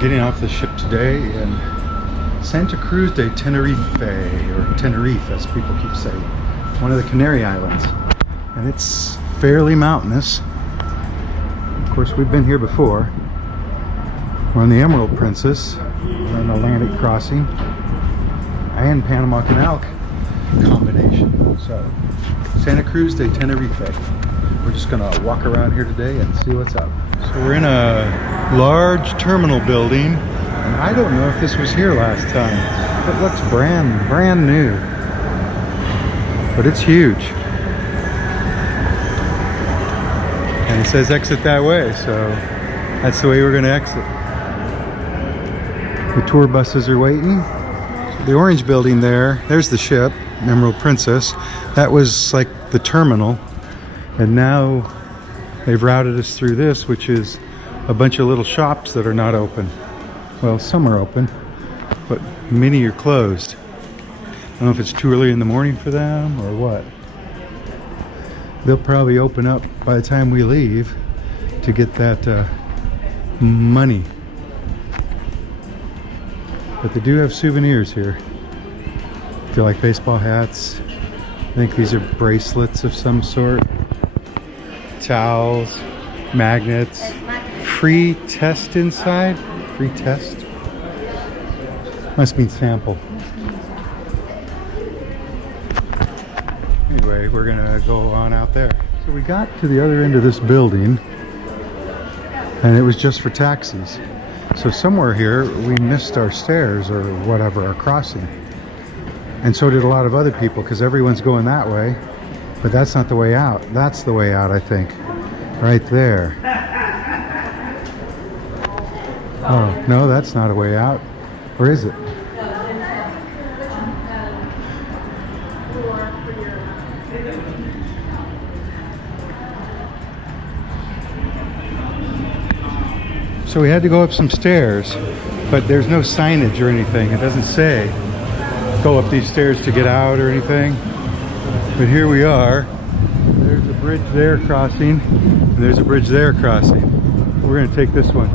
Getting off the ship today in Santa Cruz de Tenerife, or Tenerife as people keep saying, one of the Canary Islands. And it's fairly mountainous. Of course, we've been here before. We're on the Emerald Princess, we're on the Atlantic crossing, and Panama Canal combination. So, Santa Cruz de Tenerife. We're just gonna walk around here today and see what's up. So we're in a large terminal building, and I don't know if this was here last time. It looks brand new, but it's huge. And it says exit that way, so that's the way we're gonna exit. The tour buses are waiting. The orange building there's the ship, Emerald Princess. That was like the terminal. And now they've routed us through this, which is a bunch of little shops that are not open. Well, some are open, but many are closed. I don't know if it's too early in the morning for them or what. They'll probably open up by the time we leave to get that money. But they do have souvenirs here. I feel like baseball hats. I think these are bracelets of some sort. Towels, magnets, free test inside. Free test? Must mean sample. Anyway, we're gonna go on out there. So we got to the other end of this building, and it was just for taxis. So somewhere here we missed our stairs or whatever, our crossing. And so did a lot of other people, because everyone's going that way. But that's not the way out. That's the way out, I think. Right there. Oh, no, that's not a way out. Or is it? So we had to go up some stairs, but there's no signage or anything. It doesn't say go up these stairs to get out or anything. But here we are. There's a bridge there crossing, and there's a bridge there crossing. We're going to take this one.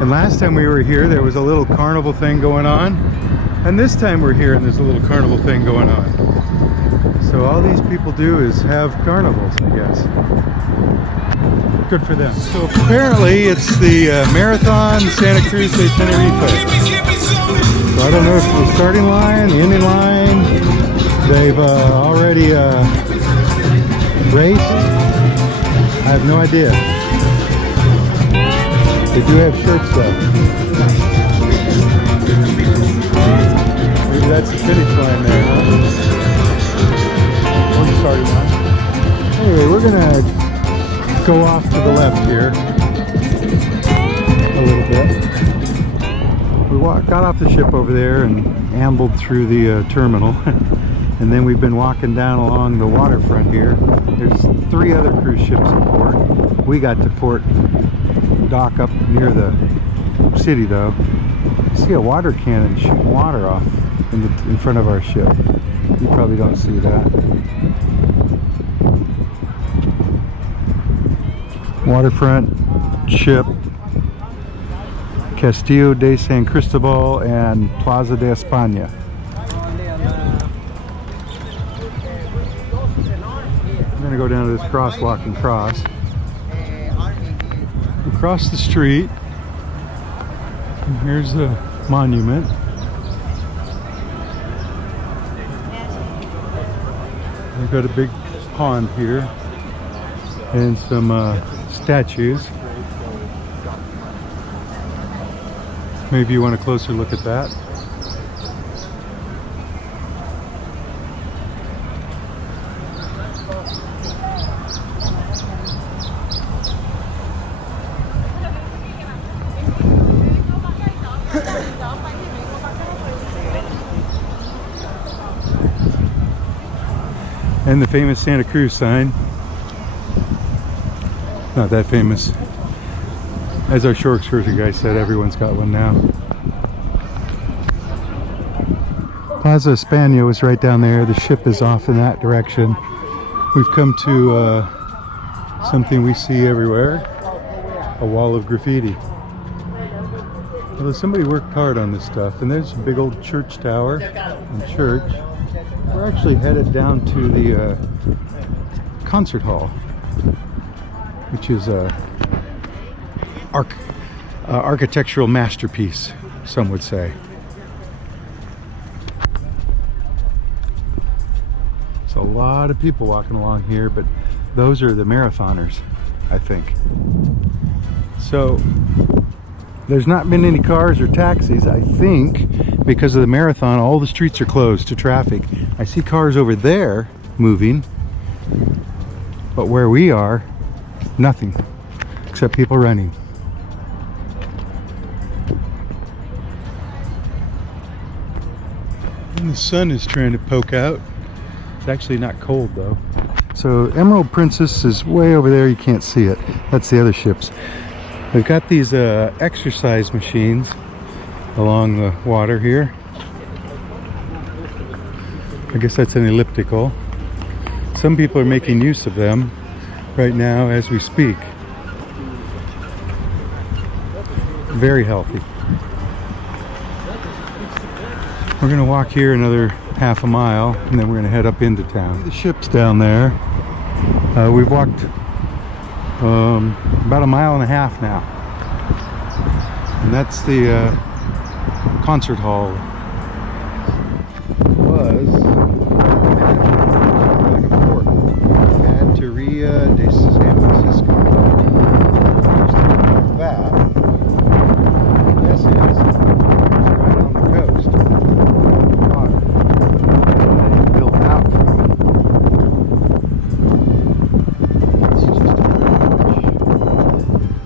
And last time we were here, there was a little carnival thing going on. And this time we're here and there's a little carnival thing going on. So all these people do is have carnivals, I guess. Good for them. So apparently it's the Marathon Santa Cruz de Tenerife. So I don't know if it's the starting line, the ending line. They've already raced. I have no idea. They do have shirts though. Maybe that's the finish line there, huh? Or the starting line. Anyway, we're gonna go off to the left here a little bit. We got off the ship over there and ambled through the terminal. And then we've been walking down along the waterfront here. There's 3 other cruise ships in port. We got to port dock up near the city though. I see a water cannon shooting water off in front of our ship. You probably don't see that. Waterfront ship, Castillo de San Cristobal and Plaza de España. I'm going to go down to this crosswalk and cross. Across the street, and here's the monument. We've got a big pond here and some statues. Maybe you want a closer look at that. And the famous Santa Cruz sign. Not that famous. As our shore excursion guy said, everyone's got one now. Plaza España was right down there. The ship is off in that direction. We've come to something we see everywhere. a wall of graffiti. Well, somebody worked hard on this stuff, and there's a big old church tower and church. We're actually headed down to the concert hall, which is a architectural masterpiece, some would say. There's a lot of people walking along here, but those are the marathoners, I think. So there's not been any cars or taxis, I think, because of the marathon. All the streets are closed to traffic. I see cars over there moving, but where we are, nothing except people running. And the sun is trying to poke out. It's actually not cold though. So Emerald Princess is way over there. You can't see it. That's the other ships. They've got these exercise machines along the water here. I guess that's an elliptical. Some people are making use of them right now as we speak. Very healthy. We're gonna walk here another half a mile, and then we're gonna head up into town. The ship's down there. We've walked about a mile and a half now, and that's the concert hall. It was like a fort. Batteria de San Francisco. That, this is right on the coast. Water. Built out from. It's just a bridge.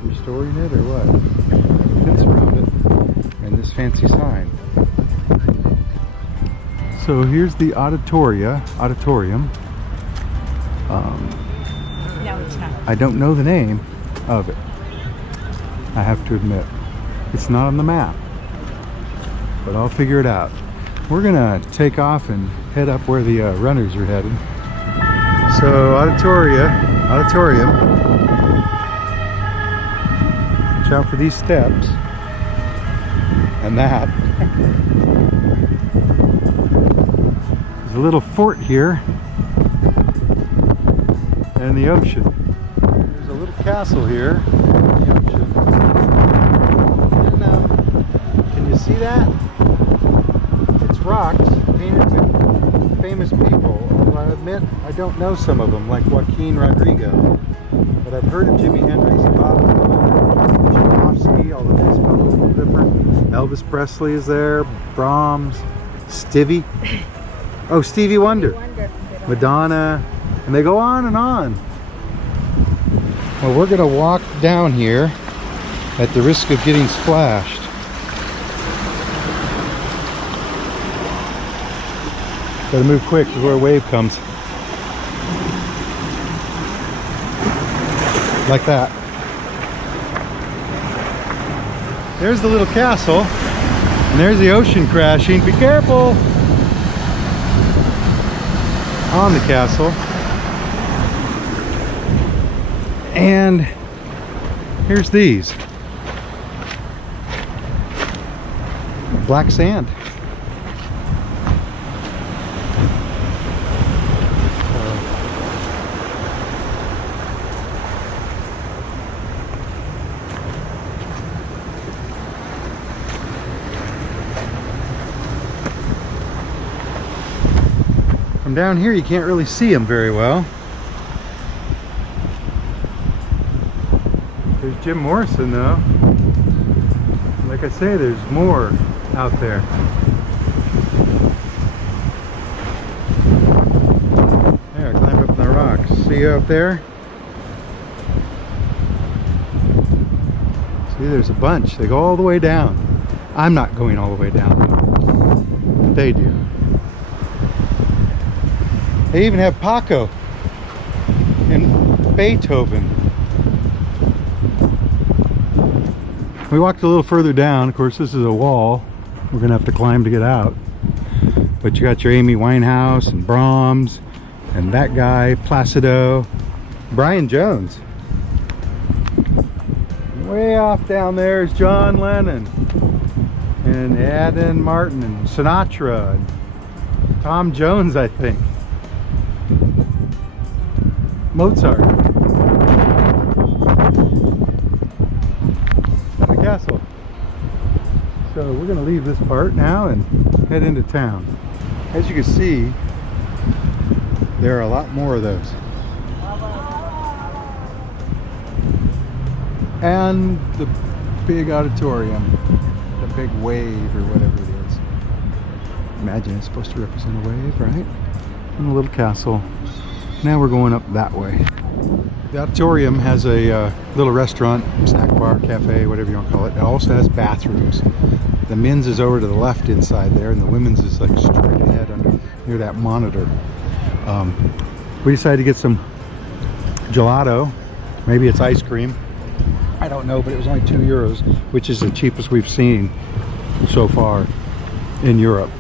Restoring it or what? Fence around it. And this fancy sign. So here's the auditorium. No, it's not. I don't know the name of it, I have to admit. It's not on the map, but I'll figure it out. We're gonna take off and head up where the runners are headed. So auditorium. Watch out for these steps and that. There's a little fort here and the ocean. There's a little castle here and the ocean. And can you see that? It's rocks painted with famous people. Although I admit I don't know some of them, like Joaquin Rodrigo. But I've heard of Jimi Hendrix, Bob Tchaikovsky, although they spell a little different. Elvis Presley is there, Brahms, Stevie. Oh, Stevie Wonder. Madonna. And they go on and on. Well, we're gonna walk down here at the risk of getting splashed. Gotta move quick before a wave comes. Like that. There's the little castle, and there's the ocean crashing. Be careful! On the castle. And here's these. Black sand. From down here you can't really see them very well. There's Jim Morrison though. Like I say, there's more out there. There, I climbed up on the rocks. See you out there? See, there's a bunch. They go all the way down. I'm not going all the way down, but they do. They even have Paco and Beethoven. We walked a little further down. Of course, this is a wall we're gonna have to climb to get out. But you got your Amy Winehouse and Brahms and that guy, Placido, Brian Jones. Way off down there is John Lennon and Adam Martin and Sinatra and Tom Jones, I think. Mozart. And the castle. So we're going to leave this part now and head into town. As you can see, there are a lot more of those. And the big auditorium, the big wave or whatever it is. Imagine it's supposed to represent a wave, right? And a little castle. Now we're going up that way. The auditorium has a little restaurant, snack bar, cafe, whatever you want to call it. It also has bathrooms. The men's is over to the left inside there, and the women's is like straight ahead under near that monitor. We decided to get some gelato. Maybe it's ice cream. I don't know, but it was only €2, which is the cheapest we've seen so far in Europe.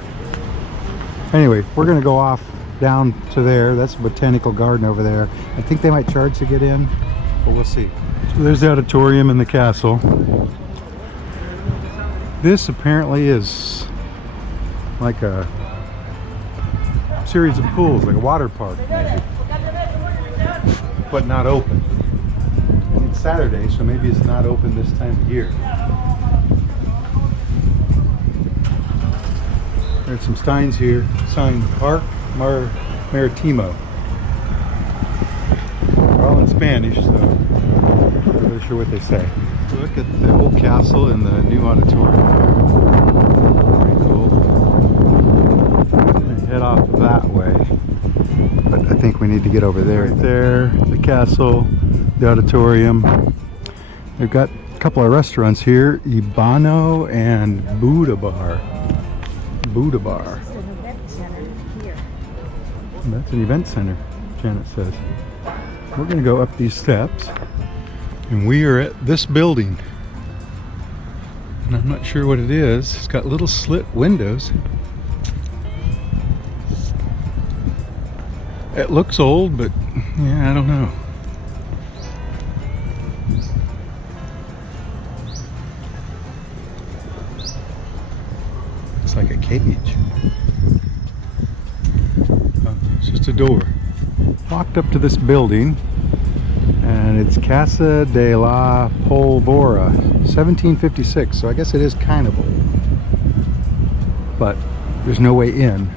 Anyway, we're going to go off down to there. That's a botanical garden over there. I think they might charge to get in, but we'll see. So there's the auditorium and the castle. This apparently is like a series of pools, like a water park maybe, but not open. And it's Saturday, so maybe it's not open this time of year. There's some signs here. Sign Park Maritimo. They're all in Spanish, so I'm not really sure what they say. Look at the old castle and the new auditorium. Pretty cool. I'm gonna head off that way, but I think we need to get over there. Right there, the castle, the auditorium. They've got a couple of restaurants here, Ibano and Buddha Bar. Buddha Bar. It's an event center here. That's an event center, Janet says. We're going to go up these steps, and we are at this building. And I'm not sure what it is. It's got little slit windows. It looks old, but yeah, I don't know. It's like a cage. Oh, it's just a door. Walked up to this building, and it's Casa de la Polvora, 1756. So I guess it is kind of old, but there's no way in.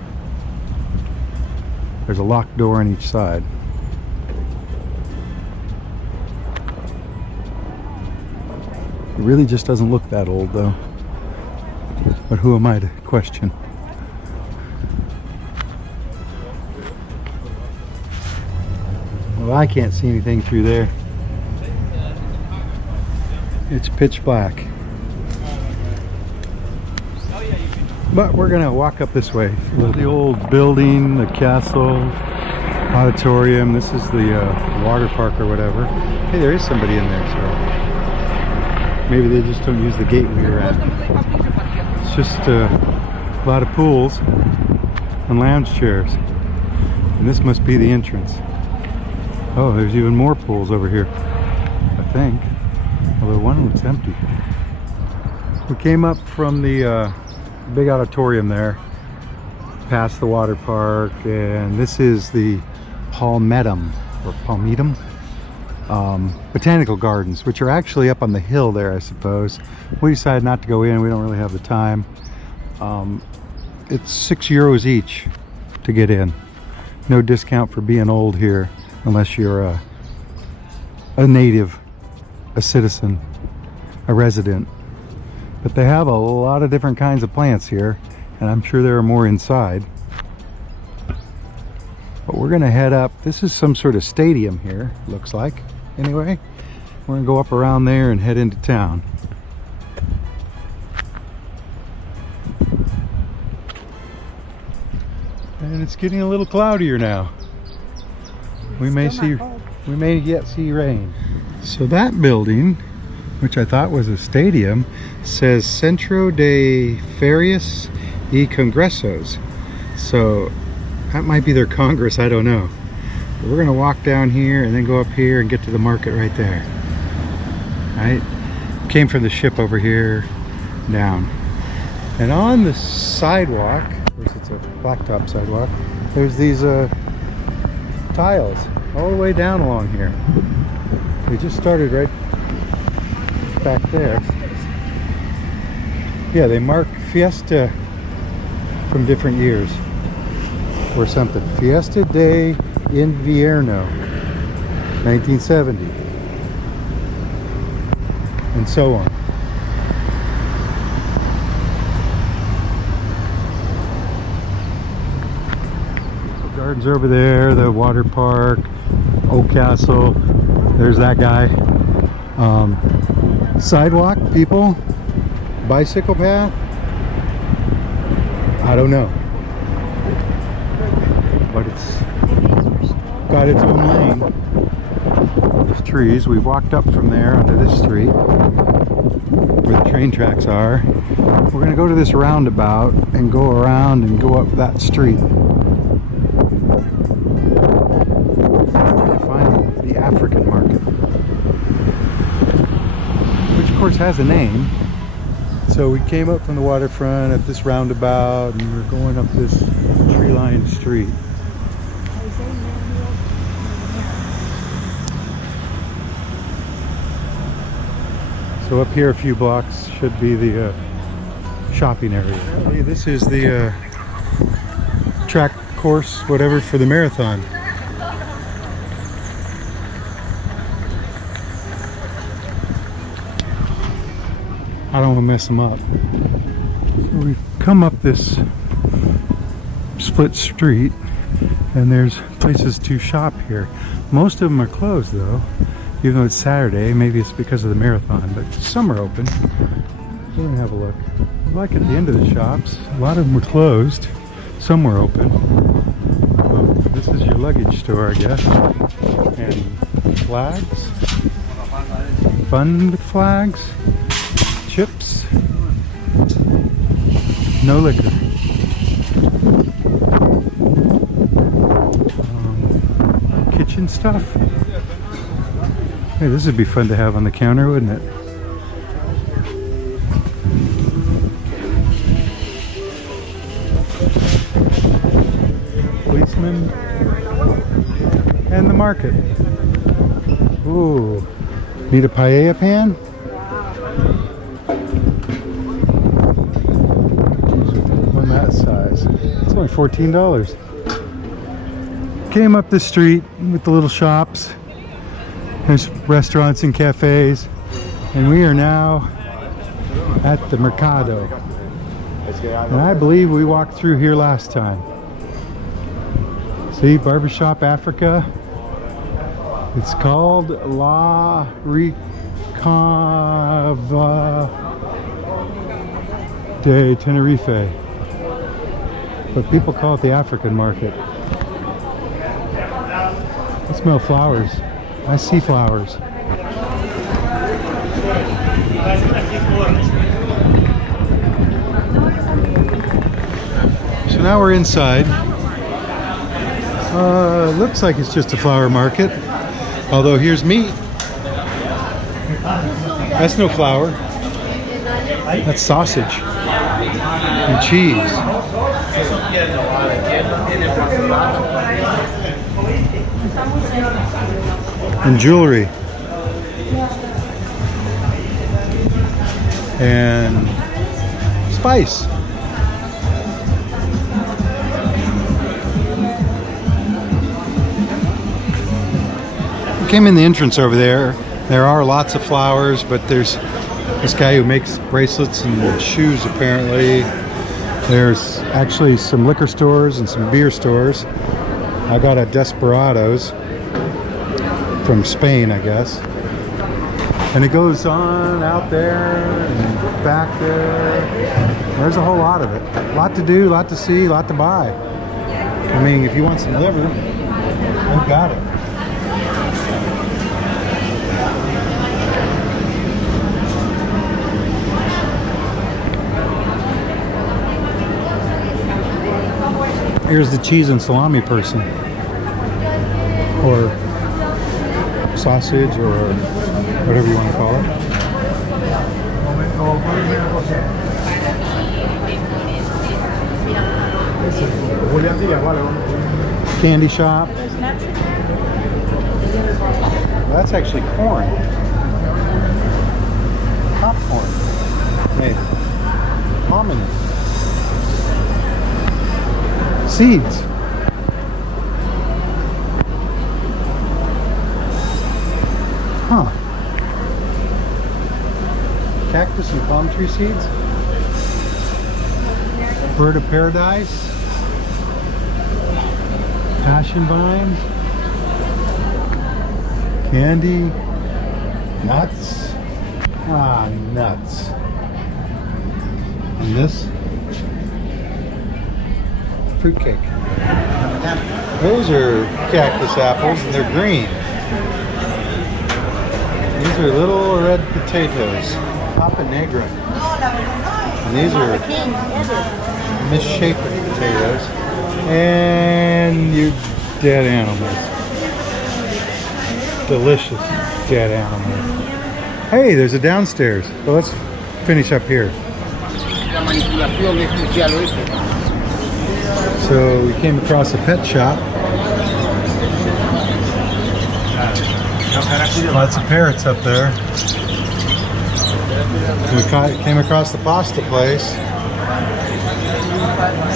There's a locked door on each side. It really just doesn't look that old though. But who am I to question? Well, I can't see anything through there. It's pitch black. But we're gonna walk up this way. The old building, the castle, auditorium. This is the water park or whatever. Hey, there is somebody in there, so maybe they just don't use the gate we were at. It's just a lot of pools and lounge chairs. And this must be the entrance. Oh, there's even more pools over here, I think. Although one looks empty. We came up from the big auditorium there, past the water park, and this is the Palmettum, or Palmettum, botanical gardens, which are actually up on the hill there, I suppose. We decided not to go in. We don't really have the time. It's €6 each to get in. No discount for being old here unless you're a native, a citizen, a resident. But they have a lot of different kinds of plants here, and I'm sure there are more inside. But we're gonna head up. This is some sort of stadium here, looks like. Anyway, we're gonna go up around there and head into town. And it's getting a little cloudier now. We may yet see rain. So that building, which I thought was a stadium, says Centro de Ferias y Congresos. So that might be their Congress, I don't know. But we're gonna walk down here and then go up here and get to the market right there. All right? Came from the ship over here down. And on the sidewalk, of course it's a blacktop sidewalk, there's these tiles all the way down along here. They just started right back there. Yeah, they mark Fiesta from different years or something. Fiesta de Invierno, 1970. And so on. The gardens over there, the water park, Old Castle. There's that guy. Sidewalk, people, bicycle path. I don't know, but it's got its own lane. There's trees. We walked up from there onto this street where the train tracks are. We're going to go to this roundabout and go around and go up that street. Find the African market, which of course has a name. So we came up from the waterfront at this roundabout and we're going up this tree-lined street. So up here a few blocks should be the shopping area. This is the track course, whatever, for the marathon. I don't want to mess them up. So we've come up this split street and there's places to shop here. Most of them are closed though, even though it's Saturday. Maybe it's because of the marathon, but some are open. We're gonna have a look. Like at the end of the shops, a lot of them were closed, some were open. This is your luggage store, I guess. And flags, fun with flags. Chips, no liquor. Kitchen stuff. Hey, this would be fun to have on the counter, wouldn't it? Policeman and the market. Ooh, need a paella pan? That size. It's only $14. Came up the street with the little shops. There's restaurants and cafes. And we are now at the Mercado. And I believe we walked through here last time. See, Barbershop Africa. It's called La Recava de Tenerife. But people call it the African market. I smell flowers. I see flowers. So now we're inside. Looks like it's just a flower market. Although here's meat. That's no flour. That's sausage and cheese. And jewelry. And spice. We came in the entrance over there. There are lots of flowers, but there's this guy who makes bracelets and shoes apparently. There's actually some liquor stores and some beer stores. I got a Desperados from Spain, I guess. And it goes on out there and back there. There's a whole lot of it. A lot to do, a lot to see, a lot to buy. I mean, if you want some liver, I've got it. Here's the cheese and salami person, or sausage, or whatever you want to call it. Candy shop. There's nuts in there. Well, that's actually corn. Popcorn. Maybe. Hominy. Seeds. Huh. Cactus and palm tree seeds. Bird of paradise. Passion vines. Candy. Nuts. Ah, nuts. And this? Fruitcake. Those are cactus apples and they're green. These are little red potatoes. Papa Negra. And these are misshapen potatoes. And your dead animals. Delicious dead animals. Hey, there's a downstairs. Well, let's finish up here. So we came across a pet shop. Lots of parrots up there. We came across the pasta place.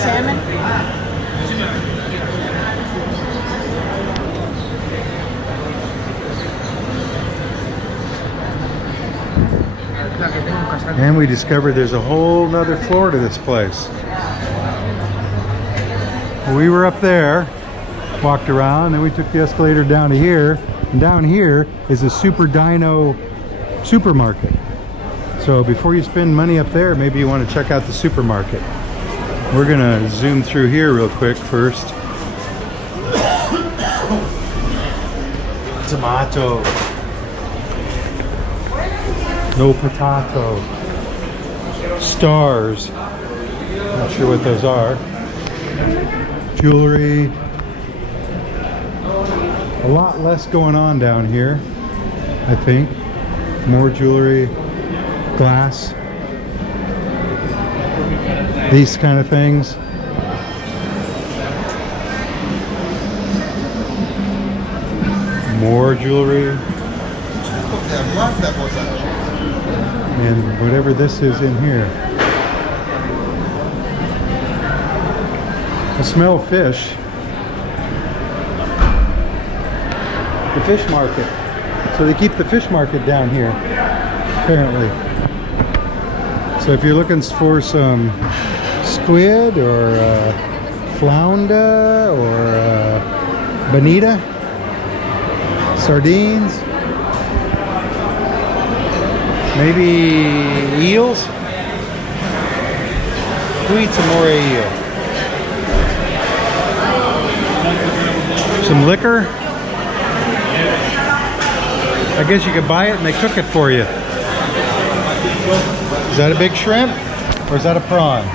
Salmon. And we discovered there's a whole nother floor to this place. We were up there, walked around, then we took the escalator down to here. And down here is a Super Dino supermarket. So before you spend money up there, maybe you want to check out the supermarket. We're gonna zoom through here real quick first. Tomato. No potato. Stars. Not sure what those are. Jewelry. A lot less going on down here, I think. More jewelry, glass, these kind of things. More jewelry. And whatever this is in here. I smell fish. The fish market. So they keep the fish market down here, apparently. So if you're looking for some squid or flounder or bonita, sardines, maybe eels. Who eats a moray eel? Some liquor. I guess you could buy it and they cook it for you. Is that a big shrimp or is that a prawn?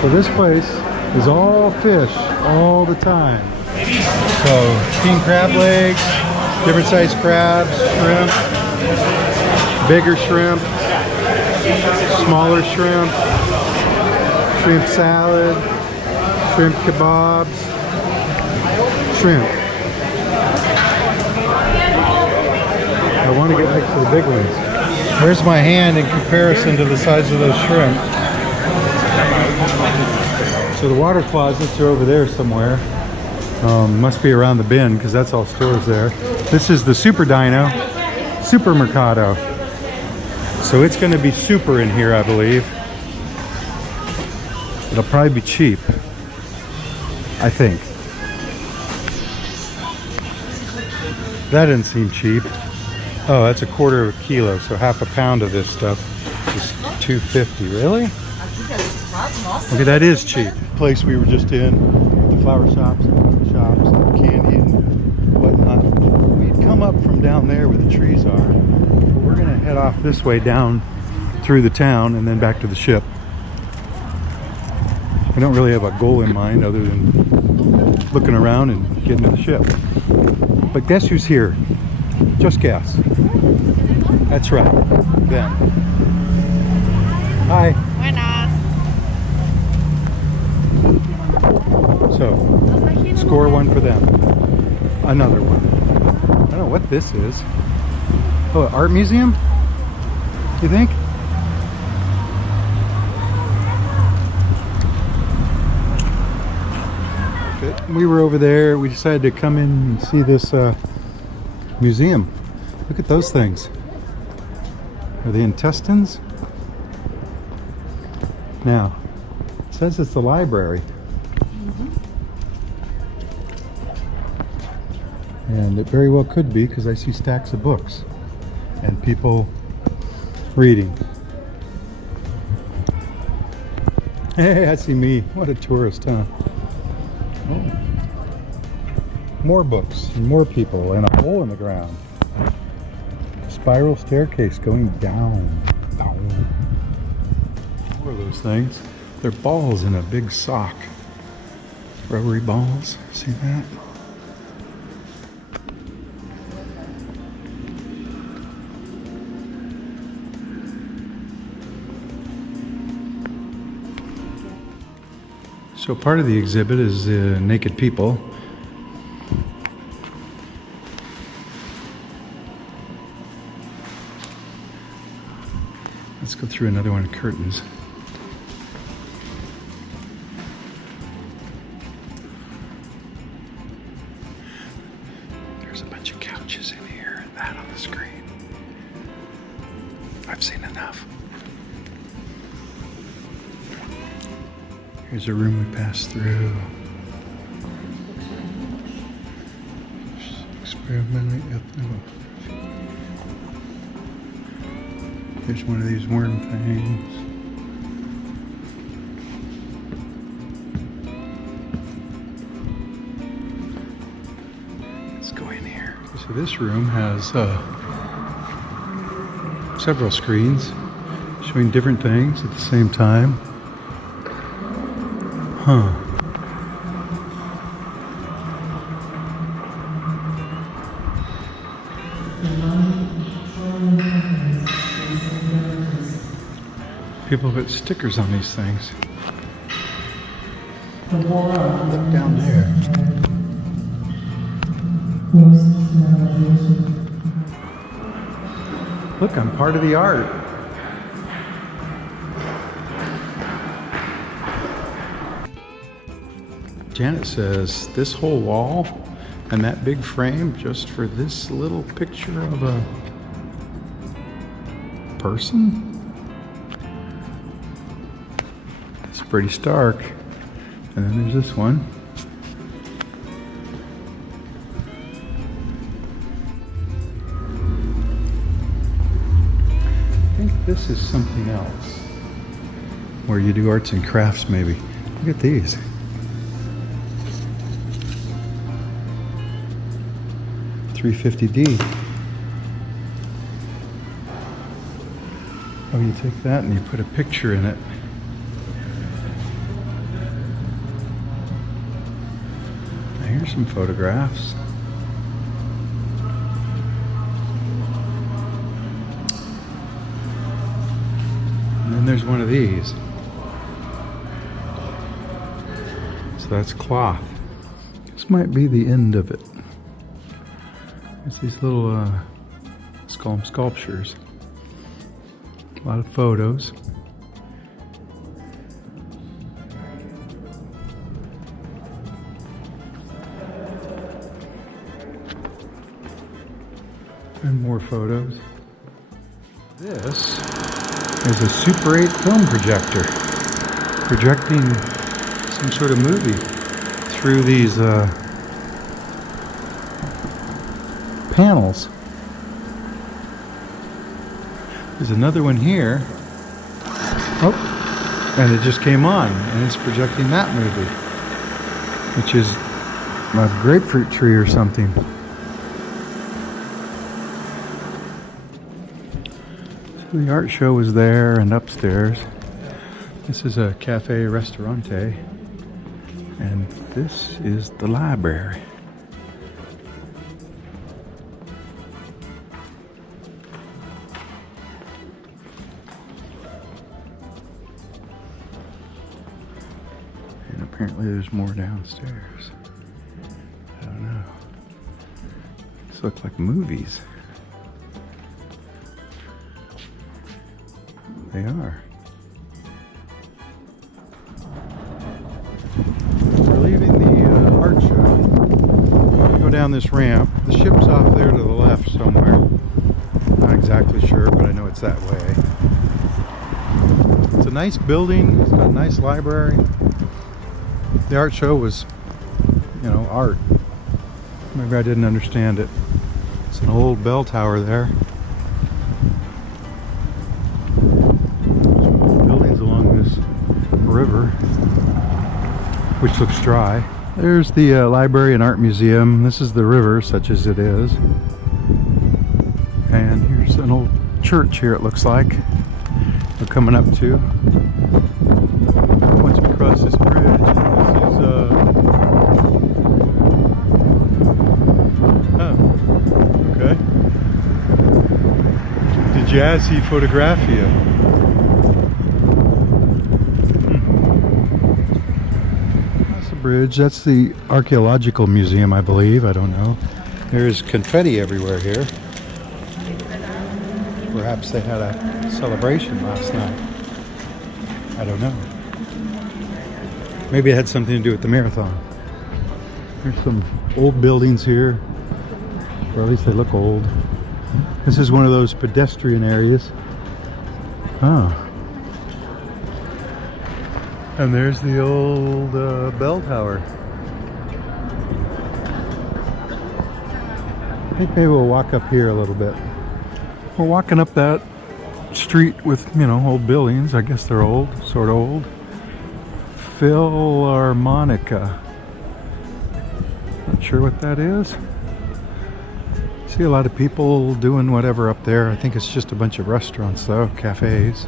So this place is all fish all the time. So king crab legs, different sized crabs, shrimp, bigger shrimp, smaller shrimp, shrimp salad, shrimp kebabs. Shrimp. I want to get next to the big ones. Where's my hand in comparison to the size of those shrimp? So the water closets are over there somewhere. Must be around the bin because that's all stores there. This is the Super Dino Supermercado. So it's going to be super in here, I believe. It'll probably be cheap, I think. That didn't seem cheap. Oh, that's a quarter of a kilo, so half a pound of this stuff is $2.50. Really? Okay, that is cheap. The place we were just in, the flower shops, and candy and whatnot. We'd come up from down there where the trees are. But we're gonna head off this way down through the town and then back to the ship. I don't really have a goal in mind other than looking around and getting to the ship. But guess who's here? Just guess. That's right. Them. Hi. Buenas. So, score one for them. Another one. I don't know what this is. Oh, an art museum? You think? We were over there. We decided to come in and see this museum. Look at those things. Are they intestines? Now, it says it's the library. And it very well could be, because I see stacks of books and people reading. Hey, I see me. What a tourist, huh? Oh. More books and more people and a hole in the ground. Spiral staircase going down. More of those things. They're balls in a big sock. Rubbery balls. See that? So part of the exhibit is naked people. Let's go through another one of curtains. There's a bunch of couches in here and that on the screen. I've seen enough. Here's a room we passed through. Experimentally ethnography. Here's one of these worm things. Let's go in here. So this room has several screens showing different things at the same time. Huh. People put stickers on these things. Look down there. Look, I'm part of the art. Janet says this whole wall and that big frame just for this little picture of a person? It's pretty stark. And then there's this one. I think this is something else where you do arts and crafts maybe. Look at these. $350D. Oh, you take that and you put a picture in it. Now here's some photographs. And then there's one of these. So that's cloth. This might be the end of it. There's these little, let's call them sculptures. A lot of photos. And more photos. This is a Super 8 film projector. Projecting some sort of movie through these, panels. There's another one here. Oh, and it just came on, and it's projecting that movie, which is a grapefruit tree or something. So the art show was there and upstairs. This is a cafe restaurante, and this is the library. Apparently there's more downstairs. I don't know. These look like movies. They are. We're leaving the art show. Go down this ramp. The ship's off there to the left somewhere. Not exactly sure, but I know it's that way. It's a nice building. It's got a nice library. The art show was, you know, art. Maybe I didn't understand it. It's an old bell tower there. Buildings along this river, which looks dry. There's the library and art museum. This is the river, such as it is. And here's an old church here, it looks like. We're coming up to. Once we cross this bridge, this is oh, okay. The Jazzy Photographia. That's the bridge. That's the Archaeological Museum, I believe. I don't know. There's confetti everywhere here. Perhaps they had a celebration last night. I don't know. Maybe it had something to do with the marathon. There's some old buildings here, or at least they look old. This is one of those pedestrian areas. Oh. And there's the old bell tower. I think maybe we'll walk up here a little bit. We're walking up that street with, you know, old buildings. I guess they're old, sort of old. Philharmonica. Not sure what that is. See a lot of people doing whatever up there. I think it's just a bunch of restaurants though, cafes.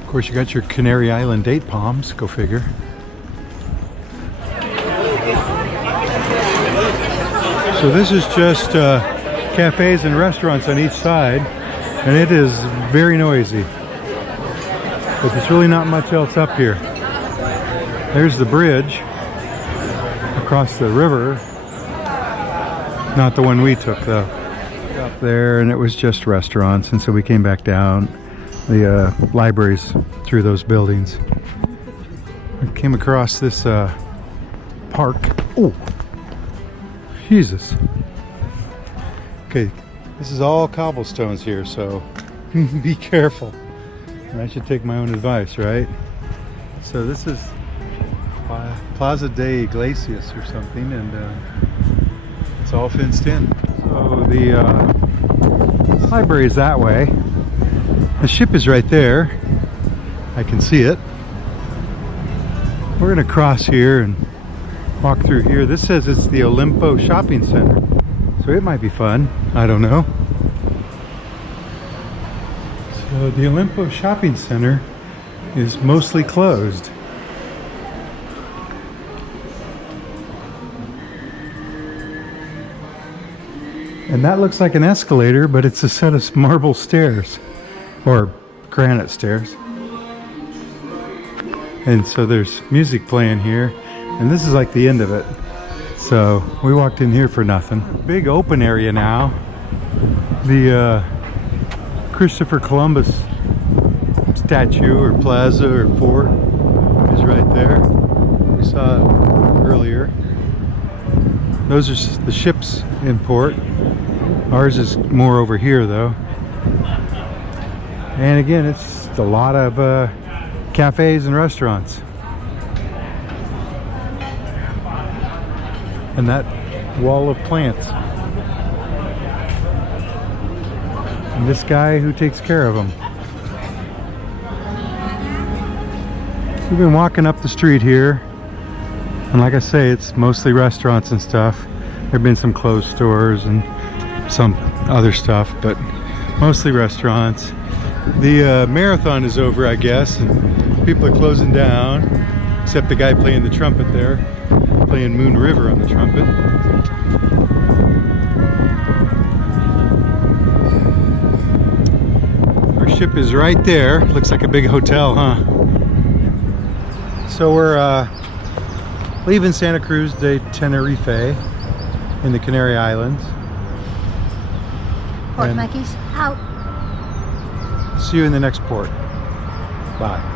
Of course, you got your Canary Island date palms, go figure. So this is just cafes and restaurants on each side, and it is very noisy. But there's really not much else up here. There's the bridge across the river. Not the one we took though. Up there, and it was just restaurants, and so we came back down. The libraries through those buildings. We came across this park. Oh! Jesus. Okay, this is all cobblestones here, so be careful. And I should take my own advice, right? So this is Plaza de Iglesias or something, and it's all fenced in. So the library is that way. The ship is right there. I can see it. We're gonna cross here and walk through here. This says it's the Olimpo Shopping Center, so it might be fun. I don't know. So the Olimpo Shopping Center is mostly closed. And that looks like an escalator, but it's a set of marble stairs, or granite stairs. And so there's music playing here. And this is like the end of it. So we walked in here for nothing. Big open area now. The Christopher Columbus statue or plaza or fort is right there. We saw it earlier. Those are the ships in port. Ours is more over here though. And again, it's a lot of cafes and restaurants. And that wall of plants. And this guy who takes care of them. We've been walking up the street here. And like I say, it's mostly restaurants and stuff. There have been some closed stores and some other stuff, but mostly restaurants. The marathon is over, I guess, and people are closing down, except the guy playing the trumpet there. Playing Moon River on the trumpet. Our ship ship is right there. Looks like a big hotel, huh? So we're leaving Santa Cruz de Tenerife in the Canary Islands. Port And Monkeys out. see you in the next port. Bye.